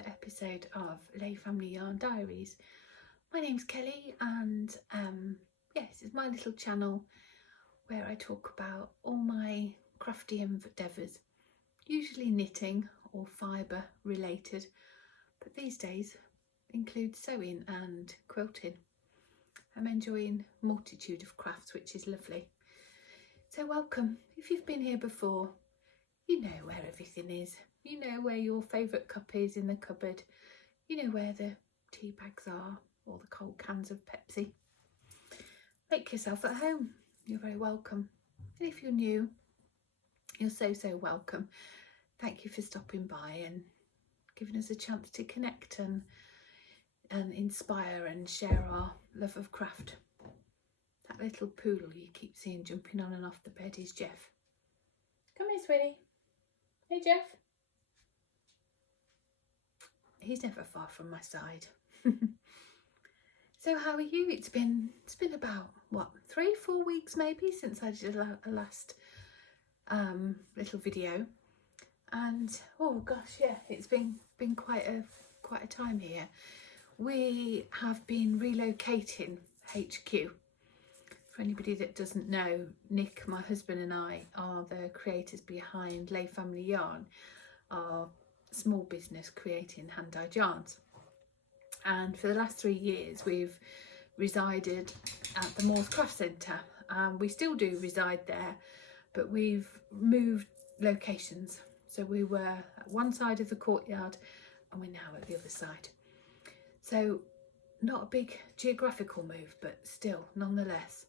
another episode of Layfamilyyarn Diaries. My name's Kelly and this is my little channel where I talk about all my crafty endeavours, usually knitting or fibre related, but these days include sewing and quilting. I'm enjoying a multitude of crafts, which is lovely. So welcome. If you've been here before, you know where everything is. You know where your favourite cup is in the cupboard. You know where the tea bags are or the cold cans of Pepsi. Make yourself at home. You're very welcome. And if you're new, you're so welcome. Thank you for stopping by and giving us a chance to connect and inspire and share our love of craft. That little poodle you keep seeing jumping on and off the bed is Jeff. Come here, sweetie. Hey, Jeff. He's never far from my side. So how are you? It's been about what, 3-4 weeks maybe since I did a last little video, and oh gosh, yeah, it's been quite a time here. We have been relocating HQ. For anybody that doesn't know, Nick, my husband, and I are the creators behind Layfamilyyarn, our small business creating hand-dyed yarns. And for the last 3 years we've resided at the Moors Craft Centre. We still do reside there, but we've moved locations. So we were at one side of the courtyard and we're now at the other side. So not a big geographical move, but still nonetheless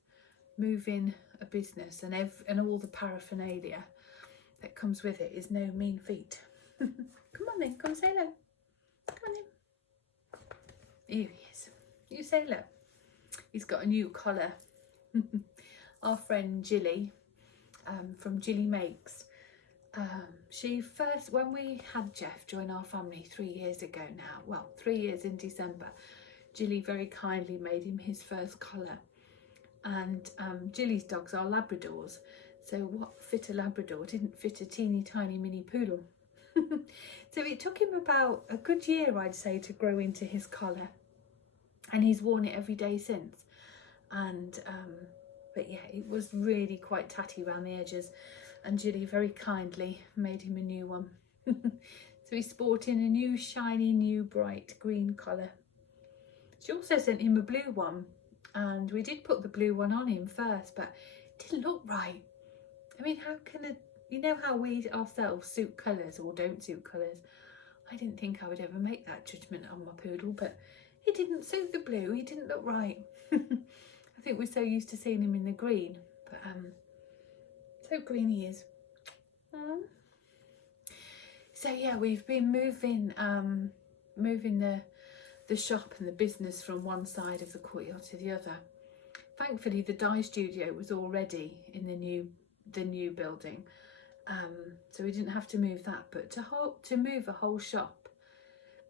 moving a business and all the paraphernalia that comes with it is no mean feat. Come on then, come say hello. Come on then. Here he is. You say hello. He's got a new collar. Our friend Jilly from Jilly Makes. She first, when we had Jeff join our family 3 years ago now, well, 3 years in December, Jilly very kindly made him his first collar. And Jilly's dogs are Labradors, so what fit a Labrador didn't fit a teeny tiny mini poodle. So it took him about a good year, I'd say, to grow into his collar, and he's worn it every day since. And but yeah, it was really quite tatty around the edges, and Jilly very kindly made him a new one. So he's sporting a new shiny, new bright green collar. She also sent him a blue one, and we did put the blue one on him first, but it didn't look right. I mean, how can you know how we ourselves suit colours or don't suit colours? I didn't think I would ever make that judgment on my poodle, but he didn't suit the blue. He didn't look right. I think we're so used to seeing him in the green, but so green he is. So yeah, we've been moving the shop and the business from one side of the courtyard to the other. Thankfully, the dye studio was already in the new building, so we didn't have to move that. But to move a whole shop,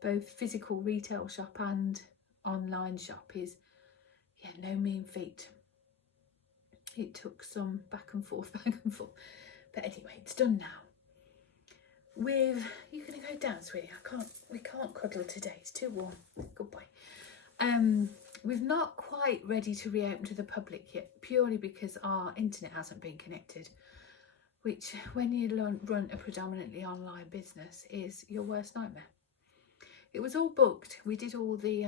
both physical retail shop and online shop, is no mean feat. It took some back and forth, but anyway, it's done now. You're gonna go down, sweetie. We can't cuddle today, it's too warm. Good boy. We're not quite ready to reopen to the public yet, purely because our internet hasn't been connected, which when you run a predominantly online business is your worst nightmare. It was all booked. We did all the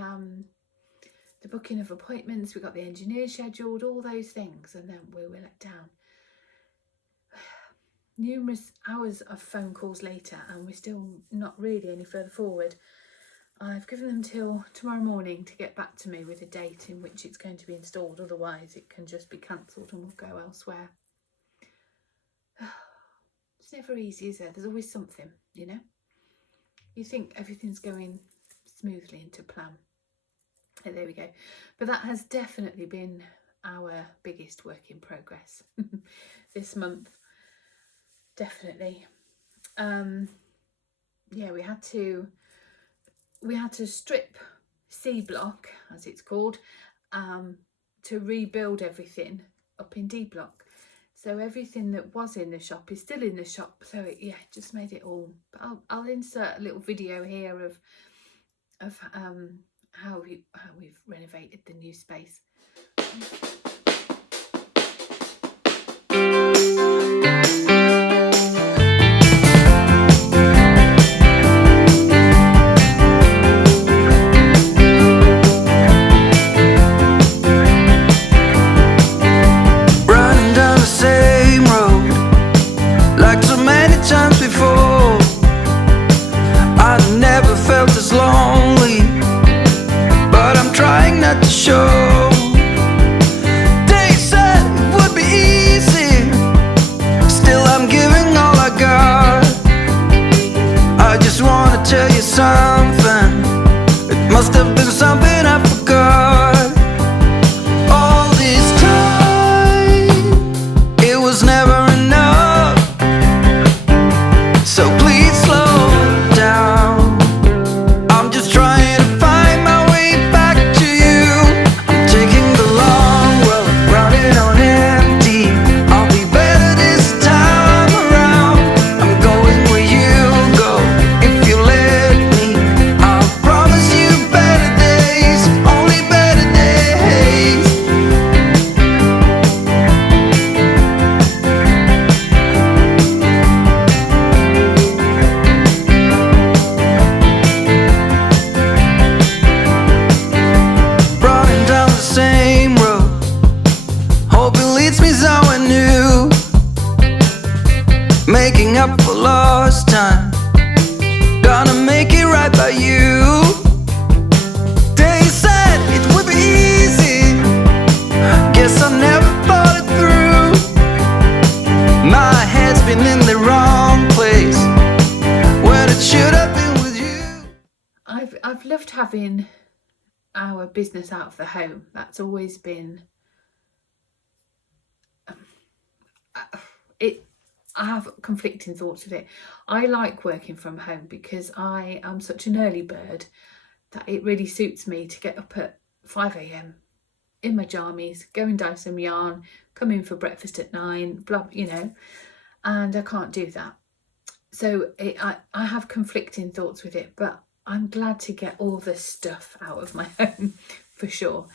booking of appointments, we got the engineers scheduled, all those things, and then we were let down. Numerous hours of phone calls later, and we're still not really any further forward. I've given them till tomorrow morning to get back to me with a date in which it's going to be installed, otherwise it can just be cancelled and we'll go elsewhere. It's never easy, is there? There's always something, you know. You think everything's going smoothly and to plan. And there we go. But that has definitely been our biggest work in progress this month. Definitely. Yeah, we had to strip C block, as it's called, to rebuild everything up in D block. So everything that was in the shop is still in the shop. So it, yeah, just made it all. But I'll insert a little video here of how we've renovated the new space. Making up for lost time, gonna make it right by you. They said it would be easy, guess I never thought it through. My head's been in the wrong place, when it should have been with you. I've loved having our business out of the home. That's always been it. I have conflicting thoughts with it. I like working from home because I am such an early bird that it really suits me to get up at 5 a.m. in my jammies, go and dye some yarn, come in for breakfast at 9, blah, you know, and I can't do that. So I have conflicting thoughts with it, but I'm glad to get all this stuff out of my home for sure,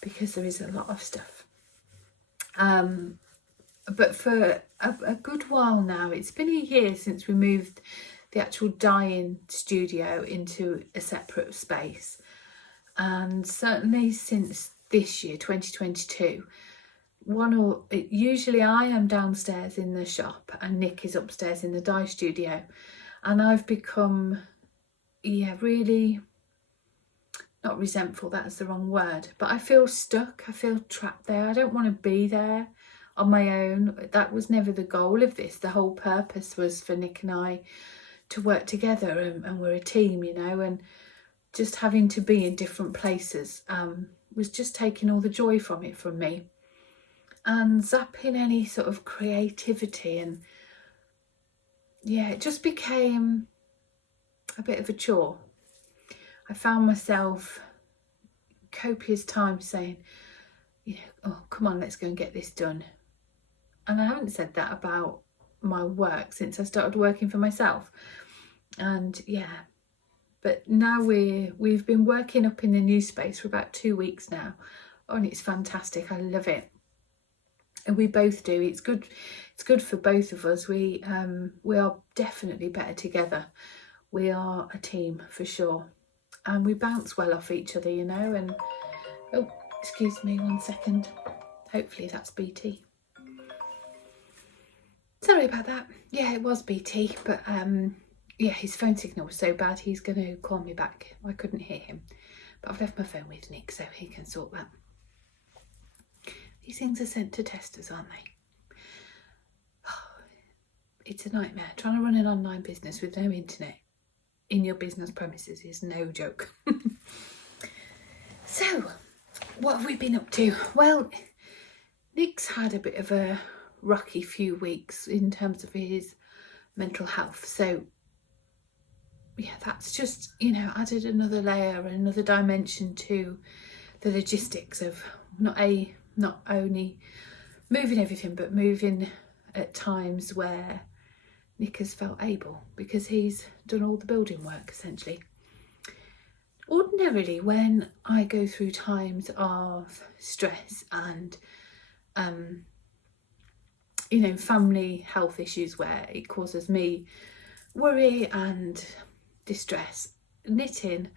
because there is a lot of stuff. But for a good while now, it's been a year since we moved the actual dyeing studio into a separate space. And certainly since this year, 2022, usually I am downstairs in the shop and Nick is upstairs in the dye studio. And I've become, really, not resentful, that's the wrong word, but I feel stuck, I feel trapped there. I don't want to be there on my own. That was never the goal of this. The whole purpose was for Nick and I to work together, and we're a team, and just having to be in different places was just taking all the joy from me and zapping any sort of creativity. And it just became a bit of a chore. I found myself copious time saying, oh, come on, let's go and get this done. And I haven't said that about my work since I started working for myself. And but now we've been working up in the new space for about 2 weeks now. Oh, and it's fantastic. I love it. And we both do. It's good for both of us. We are definitely better together. We are a team for sure. And we bounce well off each other, and oh, excuse me 1 second. Hopefully that's BT. Sorry about that. Yeah, it was BT, but his phone signal was so bad he's going to call me back. I couldn't hear him, but I've left my phone with Nick so he can sort that. These things are sent to testers, aren't they? It's a nightmare. Trying to run an online business with no internet in your business premises is no joke. So, what have we been up to? Well, Nick's had a bit of a rocky few weeks in terms of his mental health. So, that's just, added another layer, another dimension to the logistics of not only moving everything, but moving at times where Nick has felt able, because he's done all the building work essentially. Ordinarily, when I go through times of stress and you know, family health issues where it causes me worry and distress, knitting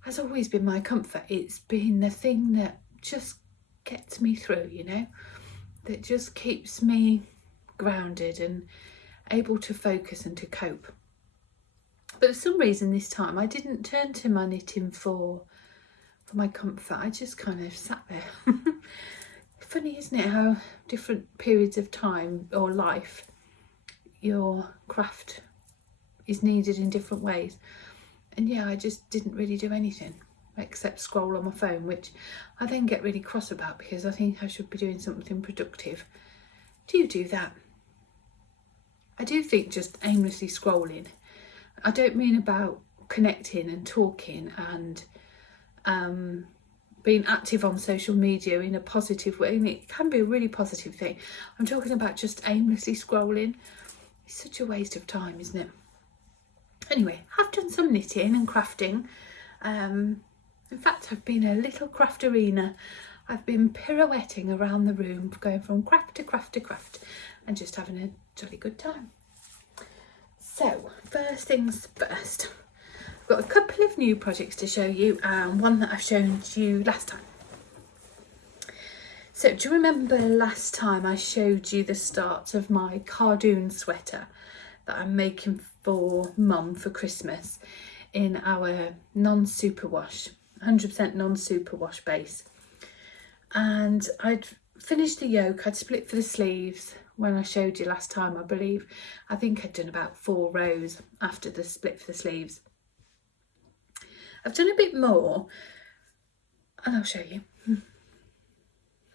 has always been my comfort. It's been the thing that just gets me through, you know, that just keeps me grounded and able to focus and to cope. But for some reason this time I didn't turn to my knitting for my comfort. I just kind of sat there. Funny, isn't it, how different periods of time or life your craft is needed in different ways. And yeah, I just didn't really do anything except scroll on my phone, which I then get really cross about because I think I should be doing something productive. Do you do that? I do think just aimlessly scrolling. I don't mean about connecting and talking and being active on social media in a positive way. I mean, it can be a really positive thing. I'm talking about just aimlessly scrolling. It's such a waste of time, isn't it? Anyway, I've done some knitting and crafting. In fact, I've been a little crafterina. I've been pirouetting around the room, going from craft to craft to craft, and just having a jolly good time. So, first things first, I've got a couple of new projects to show you, and one that I've shown you last time. So, do you remember last time I showed you the start of my cardoon sweater that I'm making for Mum for Christmas in our non-superwash, 100% non-superwash base? And I'd finished the yoke, I'd split for the sleeves when I showed you last time, I believe. I think I'd done about 4 rows after the split for the sleeves. I've done a bit more and I'll show you.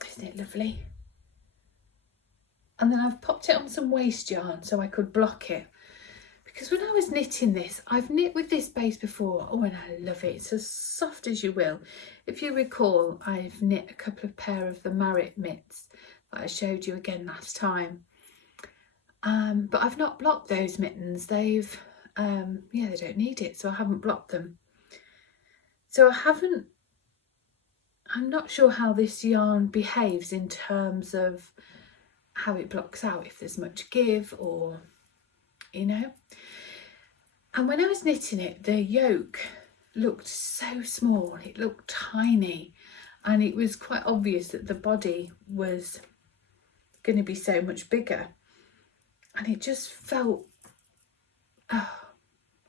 Isn't it lovely? And then I've popped it on some waste yarn so I could block it. Because when I was knitting this, I've knit with this base before. Oh, and I love it. It's as soft as you will. If you recall, I've knit a couple of pair of the Marriott mitts that I showed you again last time. But I've not blocked those mittens. They've, yeah, they don't need it, so I haven't blocked them. So I'm not sure how this yarn behaves in terms of how it blocks out, if there's much give or, you know. And when I was knitting it, the yoke looked so small, it looked tiny, and it was quite obvious that the body was going to be so much bigger. And it just felt, oh,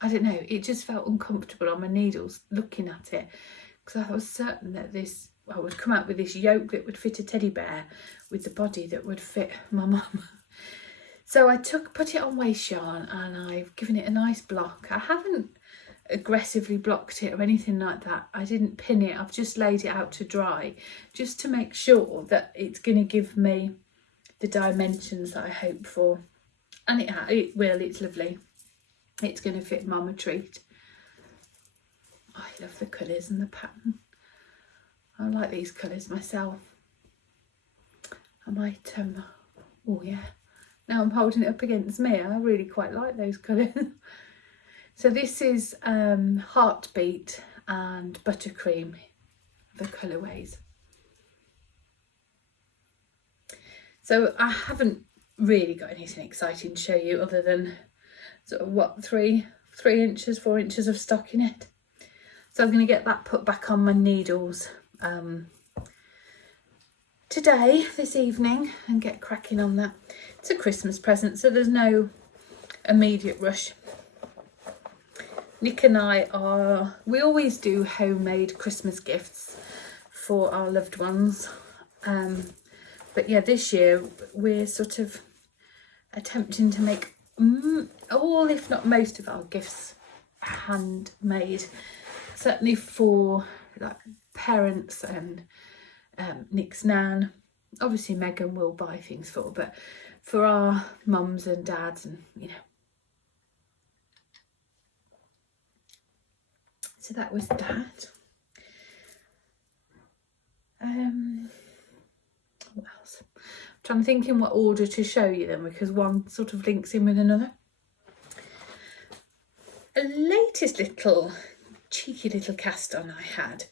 I don't know, it just felt uncomfortable on my needles looking at it, because I was certain that I would come out with this yoke that would fit a teddy bear with the body that would fit my mum. So I put it on waste yarn and I've given it a nice block. I haven't aggressively blocked it or anything like that. I didn't pin it. I've just laid it out to dry just to make sure that it's going to give me the dimensions that I hope for. And it will. It's lovely. It's going to fit Mum a treat. Oh, I love the colours and the pattern. I like these colours myself. I might, oh yeah. Now I'm holding it up against me. I really quite like those colours. So this is Heartbeat and Buttercream, the colourways. So I haven't really got anything exciting to show you other than sort of what, 4 inches of stock in it. So I'm going to get that put back on my needles today, this evening, and get cracking on that. It's a Christmas present, so there's no immediate rush. Nick and I we always do homemade Christmas gifts for our loved ones. But yeah, this year we're sort of attempting to make all, if not most, of our gifts handmade. Certainly for like parents and Nick's nan. Obviously Megan will buy things for, but for our mums and dads, and you know. So that was that. What else? trying to think in what order to show you them, because one sort of links in with another. A latest little cheeky little cast on I had.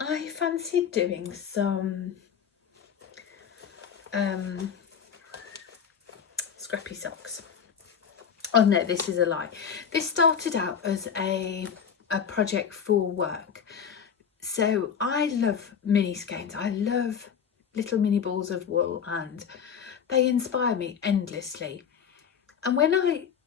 I fancied doing some scrappy socks. Oh no, this is a lie. This started out as a project for work. So I love mini skeins. I love little mini balls of wool, and they inspire me endlessly. And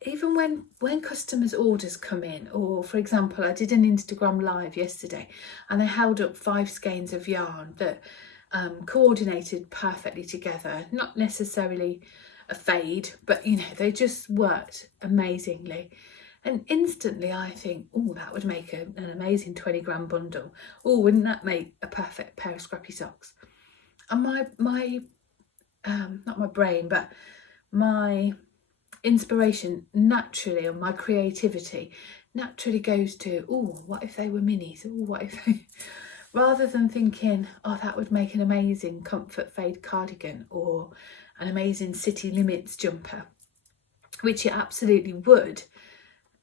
even when customers' orders come in, or for example, I did an Instagram live yesterday and I held up 5 skeins of yarn that coordinated perfectly together, not necessarily a fade, but you know, they just worked amazingly. And instantly I think, oh, that would make an amazing 20-gram bundle. Oh, wouldn't that make a perfect pair of scrappy socks? And my not my brain, but my inspiration naturally, and my creativity naturally goes to, oh, what if they were minis? Oh, what if they... Rather than thinking, oh, that would make an amazing comfort fade cardigan or an amazing City Limits jumper, which it absolutely would.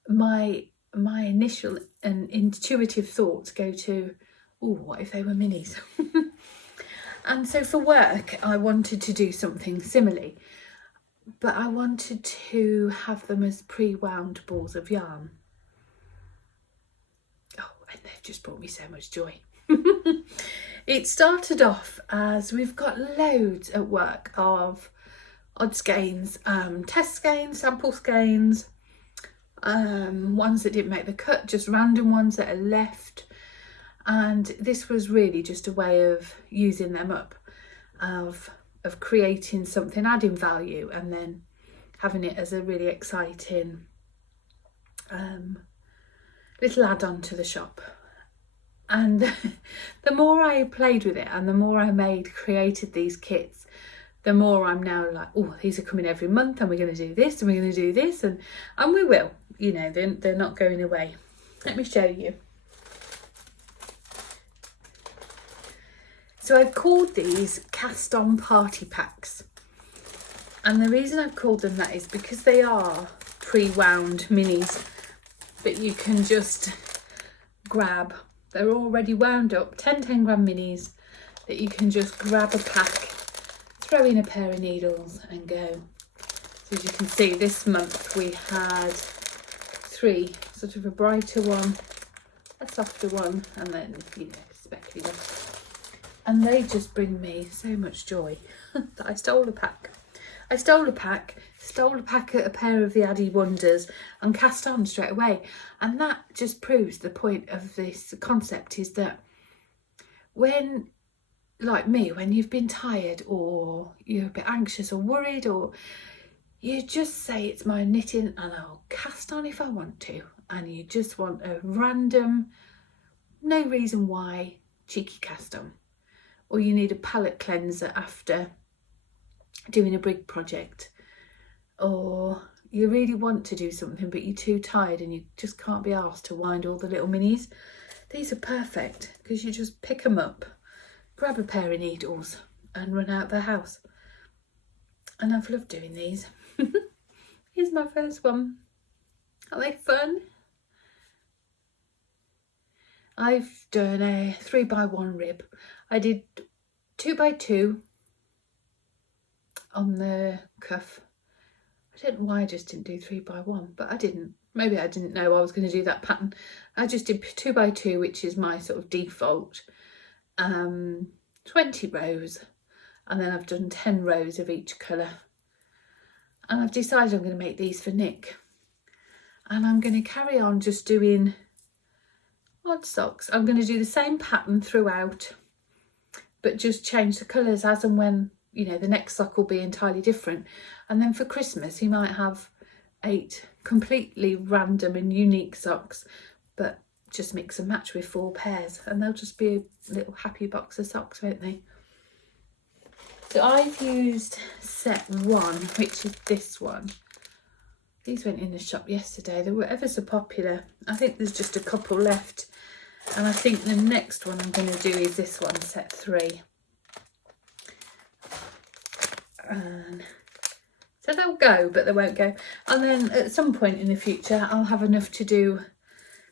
My initial and intuitive thoughts go to, oh, what if they were minis? And so for work, I wanted to do something similarly, but I wanted to have them as pre-wound balls of yarn. Oh, and they've just brought me so much joy. It started off as we've got loads at work of odd skeins, test skeins, sample skeins, ones that didn't make the cut, just random ones that are left. And this was really just a way of using them up, of creating something, adding value, and then having it as a really exciting little add-on to the shop. And the more I played with it and the more I created these kits, the more I'm now like, oh, these are coming every month, and we're going to do this and we're going to do this, and we will, you know, they're not going away. Let me show you. So I've called these cast on party packs, and the reason I've called them that is because they are pre-wound minis that you can just grab. They're already wound up, 10-gram minis that you can just grab a pack, throw in a pair of needles and go. So as you can see, this month we had 3, sort of a brighter one, a softer one, and then, you know, speckly one. And they just bring me so much joy that I stole a pack. I stole a pack at a pair of the Addy Wonders and cast on straight away. And that just proves the point of this concept, is that when, like me, when you've been tired or you're a bit anxious or worried, or you just say, it's my knitting and I'll cast on if I want to, and you just want a random, no reason why, cheeky cast on. Or you need a palette cleanser after doing a brig project, or you really want to do something but you're too tired and you just can't be asked to wind all the little minis. These are perfect because you just pick them up, grab a pair of needles and run out the house. And I've loved doing these. Here's my first one. Are they fun? I've done a 3x1 rib. I did 2x2 on the cuff. I don't know why I just didn't do 3x1, but I didn't. Maybe I didn't know I was going to do that pattern. I just did 2x2, which is my sort of default. 20 rows, and then I've done 10 rows of each colour. And I've decided I'm going to make these for Nick. And I'm going to carry on just doing odd socks. I'm going to do the same pattern throughout, but just change the colours as and when, you know, the next sock will be entirely different. And then for Christmas he might have 8 completely random and unique socks, but just mix and match with 4 pairs, and they'll just be a little happy box of socks, won't they? So I've used set 1, which is this one. These went in the shop yesterday. They were ever so popular. I think there's just a couple left. And I think the next one I'm going to do is this one, set 3. So they'll go, but they won't go. And then at some point in the future, I'll have enough to do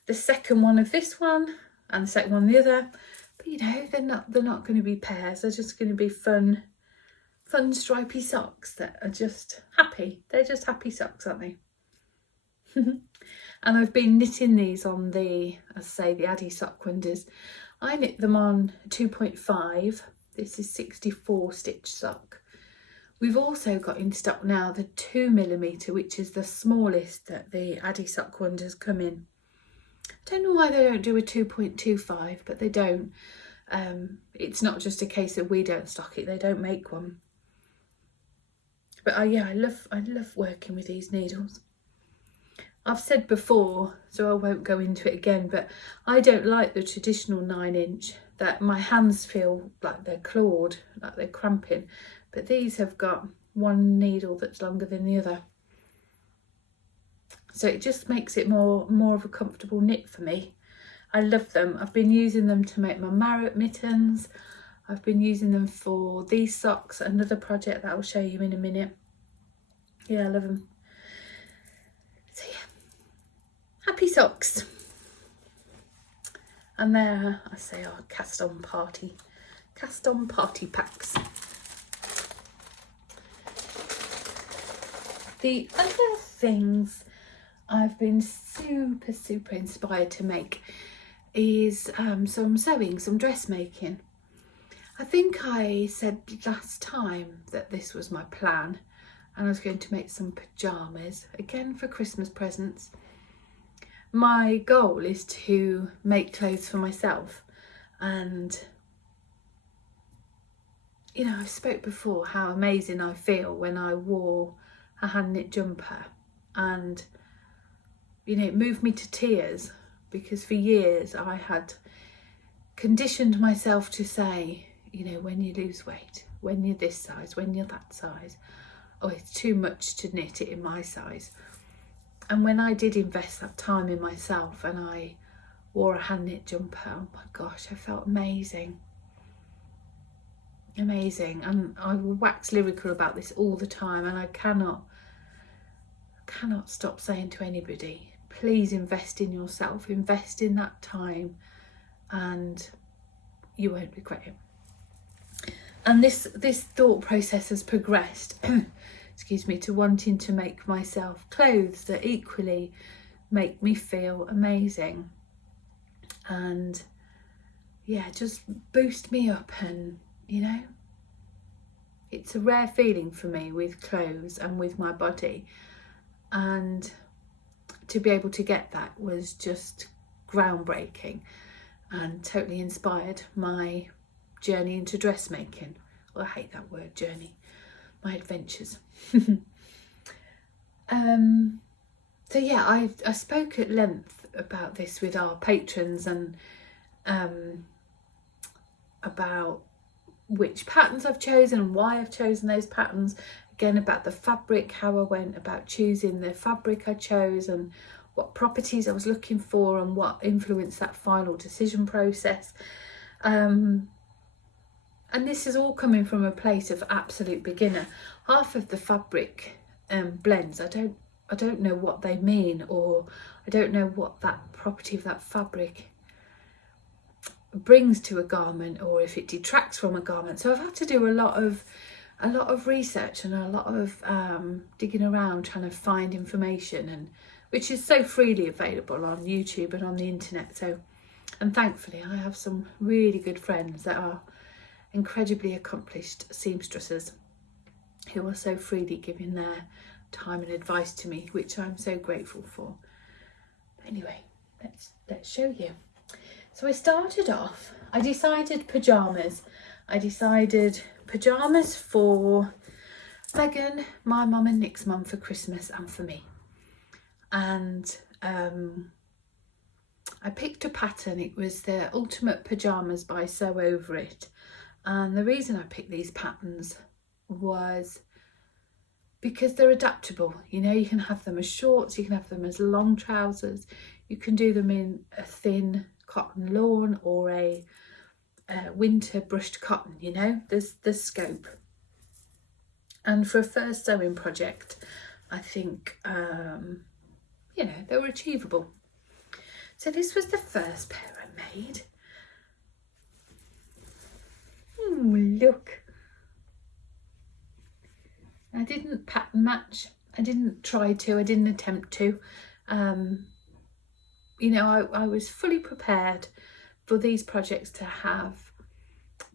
the second one of this one and the second one of the other. But you know, they're not going to be pairs. They're just going to be fun stripy socks that are just happy. They're just happy socks, aren't they? And I've been knitting these on the, as I say, the Addy sock wonders. I knit them on 2.5. This is 64 stitch sock. We've also got in stock now the 2mm, which is the smallest that the Addy sock wonders come in. I don't know why they don't do a 2.25, but they don't. It's not just a case of we don't stock it, they don't make one. But yeah, I love working with these needles. I've said before, so I won't go into it again, but I don't like the traditional 9-inch, that my hands feel like they're clawed, like they're cramping. But these have got one needle that's longer than the other. So it just makes it more of a comfortable knit for me. I love them. I've been using them to make my Marrot mittens. I've been using them for these socks, another project that I'll show you in a minute. Yeah, I love them. So yeah, happy socks. And there, I say, are cast on party packs. The other things I've been super inspired to make is some sewing, some dressmaking. I think I said last time that this was my plan, and I was going to make some pyjamas, again for Christmas presents. My goal is to make clothes for myself, and you know, I've spoke before how amazing I feel when I wore a hand knit jumper, and you know, it moved me to tears, because for years I had conditioned myself to say, you know, when you lose weight, when you're this size, when you're that size, oh, it's too much to knit it in my size. And when I did invest that time in myself and I wore a hand knit jumper, oh my gosh, I felt amazing. Amazing. And I will wax lyrical about this all the time, and I cannot stop saying to anybody, please invest in yourself, invest in that time, and you won't regret it. And this thought process has progressed excuse me, to wanting to make myself clothes that equally make me feel amazing and yeah, just boost me up. And you know, it's a rare feeling for me with clothes and with my body, and to be able to get that was just groundbreaking and totally inspired my journey into dressmaking. Well, I hate that word, journey. My adventures. So yeah, I spoke at length about this with our patrons, and about which patterns I've chosen and why I've chosen those patterns. Again, about the fabric, how I went about choosing the fabric I chose, and what properties I was looking for, and what influenced that final decision process. And this is all coming from a place of absolute beginner. Half of the fabric blends, I don't know what they mean, or I don't know what that property of that fabric brings to a garment, or if it detracts from a garment. So I've had to do a lot of research and a lot of digging around, trying to find information, and which is so freely available on YouTube and on the internet. So, and thankfully I have some really good friends that are incredibly accomplished seamstresses who are so freely giving their time and advice to me, which I'm so grateful for. Anyway, let's show you. So I started off, I decided pyjamas. I decided pyjamas for Megan, my mum and Nick's mum for Christmas, and for me. And I picked a pattern. It was the Ultimate Pyjamas by Sew Over It. And the reason I picked these patterns was because they're adaptable. You know, you can have them as shorts, you can have them as long trousers, you can do them in a thin cotton lawn or a winter brushed cotton. You know, there's scope. And for a first sewing project, I think, you know, they were achievable. So this was the first pair I made. Look. I didn't pattern match. I didn't try to. I didn't attempt to. You know, I was fully prepared for these projects to have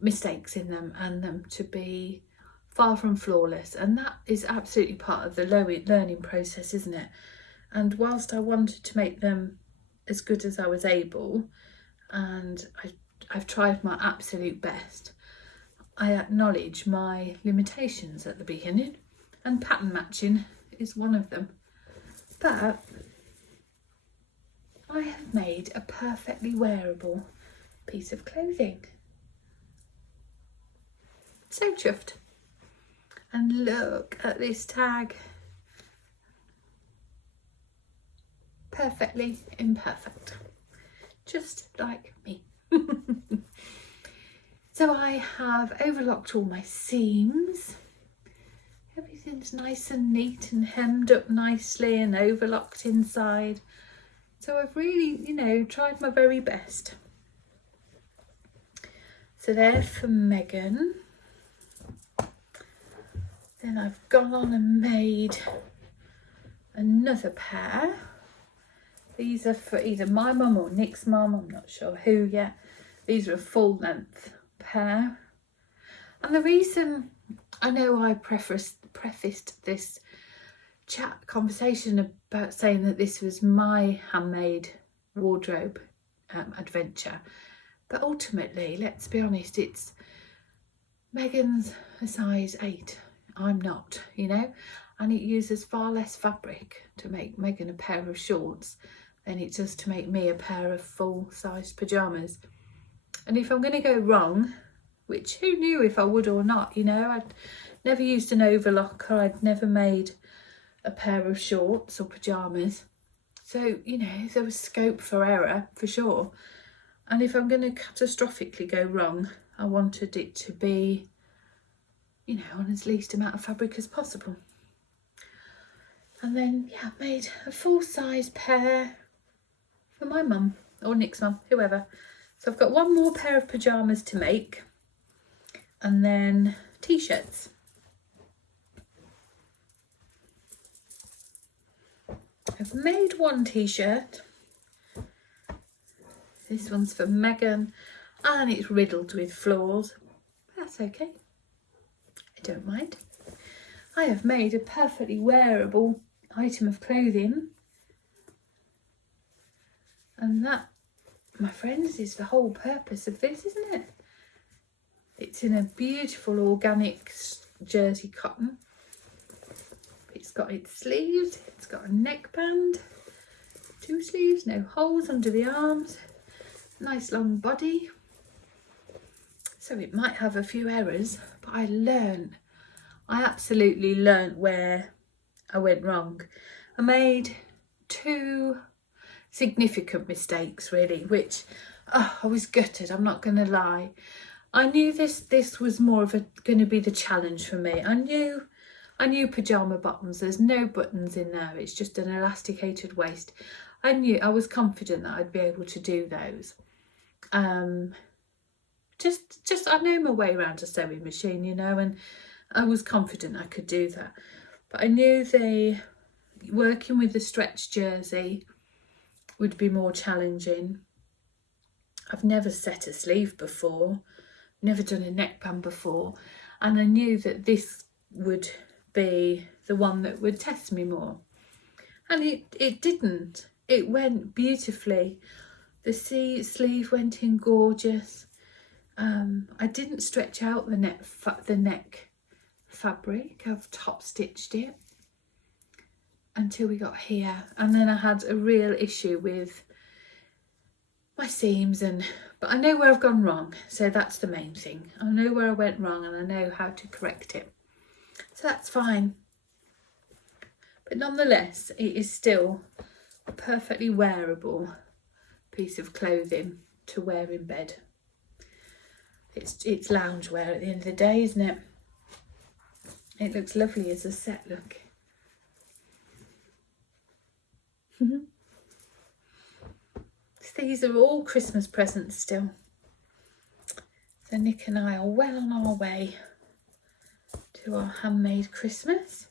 mistakes in them and them to be far from flawless, and that is absolutely part of the learning process, isn't it? And whilst I wanted to make them as good as I was able, and I've tried my absolute best, I acknowledge my limitations at the beginning, and pattern matching is one of them. But I have made a perfectly wearable piece of clothing. So chuffed. And look at this tag. Perfectly imperfect. Just like me. So I have overlocked all my seams. Everything's nice and neat and hemmed up nicely and overlocked inside. So I've really, you know, tried my very best. So they're for Megan. Then I've gone on and made another pair. These are for either my mum or Nick's mum, I'm not sure who yet. These are a full length pair. And the reason, I know I prefaced this conversation about saying that this was my handmade wardrobe adventure, but ultimately, let's be honest, it's Megan's a size 8, I'm not, you know, and it uses far less fabric to make Megan a pair of shorts than it does to make me a pair of full-sized pyjamas. And if I'm going to go wrong, which who knew if I would or not, you know, I'd never used an overlock, or I'd never made a pair of shorts or pyjamas, so you know there was scope for error for sure. And if I'm going to catastrophically go wrong, I wanted it to be, you know, on as least amount of fabric as possible. And then yeah, I made a full-size pair for my mum or Nick's mum, whoever. So I've got one more pair of pyjamas to make, and then t-shirts. I've made one t-shirt. This one's for Megan, and it's riddled with flaws. That's okay. I don't mind. I have made a perfectly wearable item of clothing. And that, my friends, is the whole purpose of this, isn't it? It's in a beautiful organic jersey cotton. It's got its sleeves, it's got a neckband, 2 sleeves, no holes under the arms, nice long body. So it might have a few errors, but I absolutely learnt where I went wrong. I made 2 significant mistakes really, which I was gutted, I'm not going to lie. I knew this was more of going to be the challenge for me. I knew pyjama bottoms, there's no buttons in there, it's just an elasticated waist. I was confident that I'd be able to do those. Just I know my way around a sewing machine, you know, and I was confident I could do that. But I knew working with the stretch jersey would be more challenging. I've never set a sleeve before, never done a neckband before, and I knew that this would be the one that would test me more. And it didn't. It went beautifully. The sleeve went in gorgeous. I didn't stretch out the neck fabric. I've top stitched it until we got here, and then I had a real issue with my seams, but I know where I've gone wrong, so that's the main thing. I know where I went wrong and I know how to correct it, so that's fine. But nonetheless, it is still a perfectly wearable piece of clothing to wear in bed. It's loungewear at the end of the day, isn't it? It looks lovely as a set look. These are all Christmas presents still. So Nick and I are well on our way to our handmade Christmas.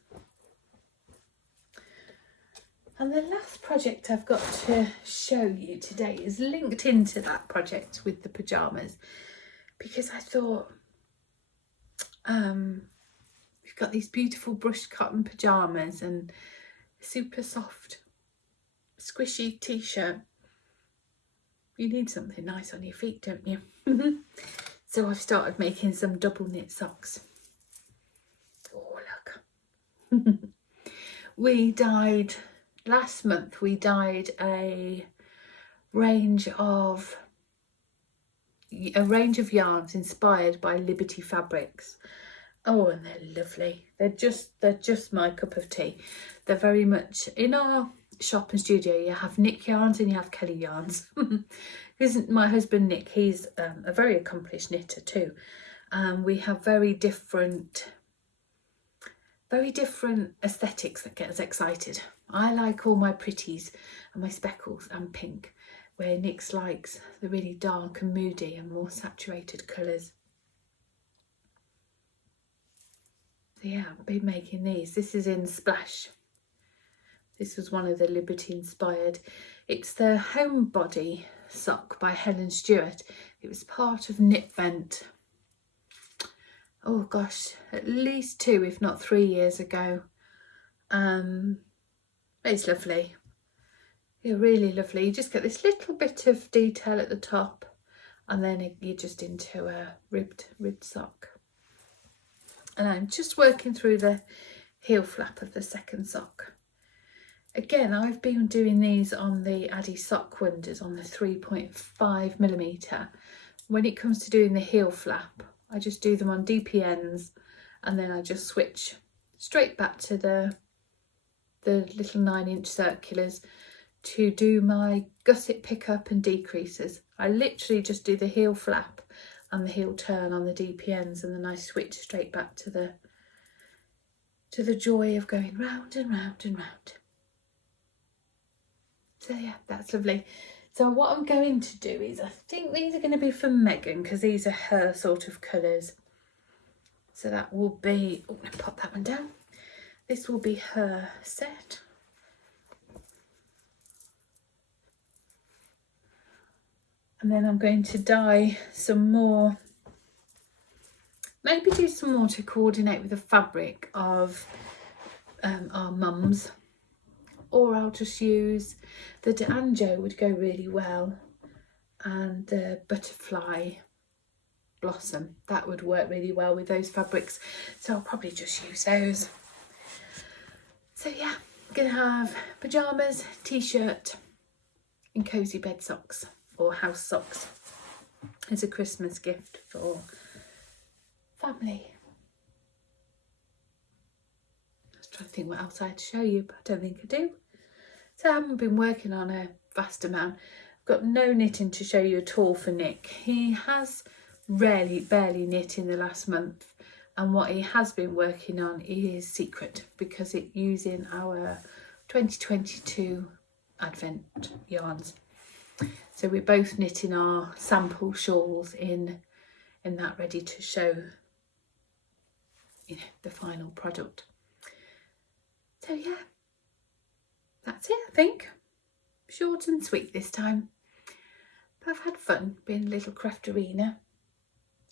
And the last project I've got to show you today is linked into that project with the pyjamas, because I thought we've got these beautiful brushed cotton pyjamas and super soft squishy t-shirt. You need something nice on your feet, don't you? So I've started making some double knit socks. Oh, look. Last month we dyed a range of yarns inspired by Liberty fabrics. Oh, and they're lovely. They're just my cup of tea. They're very much in our shop and studio. You have Nick yarns and you have Kelly yarns. Because my husband Nick, he's a very accomplished knitter too. We have very different aesthetics that get us excited. I like all my pretties and my speckles and pink, where Nick's likes the really dark and moody and more saturated colours. So yeah, I've been making these. This is in Splash. This was one of the Liberty inspired. It's the Homebody sock by Helen Stewart. It was part of Knit Vent. Oh gosh, at least 2 if not 3 years ago. It's lovely. They're really lovely. You just get this little bit of detail at the top, and then you're just into a ribbed sock. And I'm just working through the heel flap of the second sock. Again, I've been doing these on the Addy Sock Wonders on the 3.5mm. When it comes to doing the heel flap, I just do them on DPNs, and then I just switch straight back to the little 9-inch circulars to do my gusset pickup and decreases. I literally just do the heel flap and the heel turn on the DPNs, and then I switch straight back to the joy of going round and round and round. So yeah, that's lovely. So what I'm going to do is, I think these are going to be for Megan, because these are her sort of colours. So that will be, oh, I'm going to pop that one down. This will be her set. And then I'm going to dye some more, maybe do some more to coordinate with the fabric of our mums. Or I'll just use the D'Anjo, would go really well, and the butterfly blossom, that would work really well with those fabrics, so I'll probably just use those. So yeah, I'm gonna have pyjamas, t-shirt and cozy bed socks or house socks as a Christmas gift for family. I was trying to think what else I had to show you, but I don't think I do. So I haven't been working on a vast amount. I've got no knitting to show you at all for Nick. He has barely knit in the last month, and what he has been working on is Secret, because it's using our 2022 Advent yarns. So we're both knitting our sample shawls in that, ready to show, you know, the final product. So yeah, that's it, I think. Short and sweet this time. But I've had fun being a little craft arena.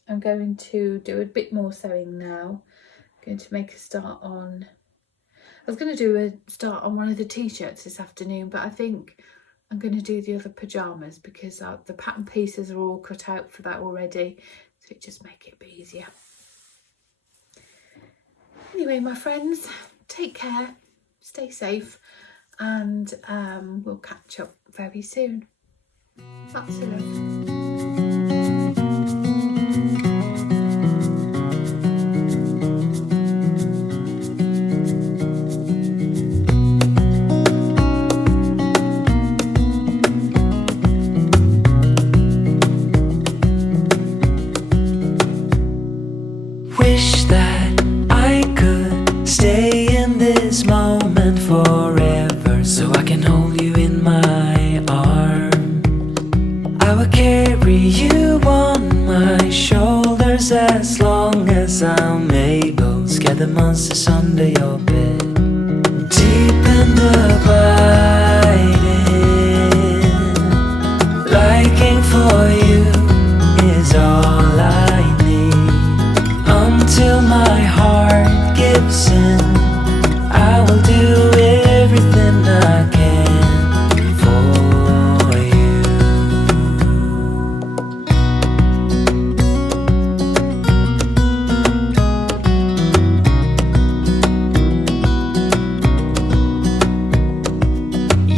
I'm going to do a bit more sewing now. I'm going to make a start on, I was going to do a start on one of the t-shirts this afternoon, but I think I'm going to do the other pyjamas, because the pattern pieces are all cut out for that already, so it just make it a bit easier. Anyway, my friends, take care, stay safe, and we'll catch up very soon. Lots of love. Wish that I could the monsters under your bed. Deep and abiding, liking for you is all I need. Until my heart gives in, I will do everything I can for you.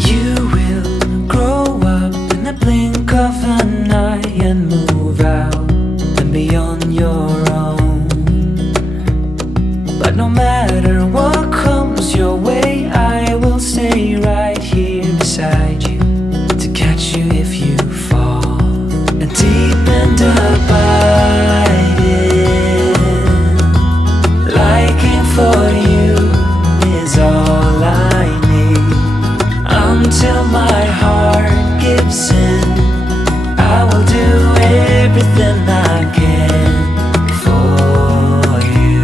You will grow up in the blink of an eye and move out and beyond your own. But no matter what comes your way, I will stay right here beside you to catch you if you fall. And deep and abiding, liking for you is all I need. Until my heart gives in, I will do everything I can for you.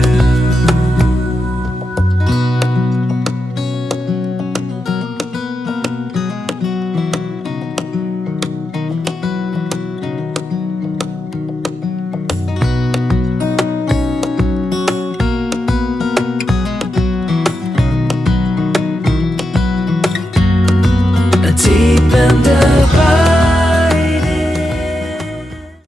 Deep and abiding,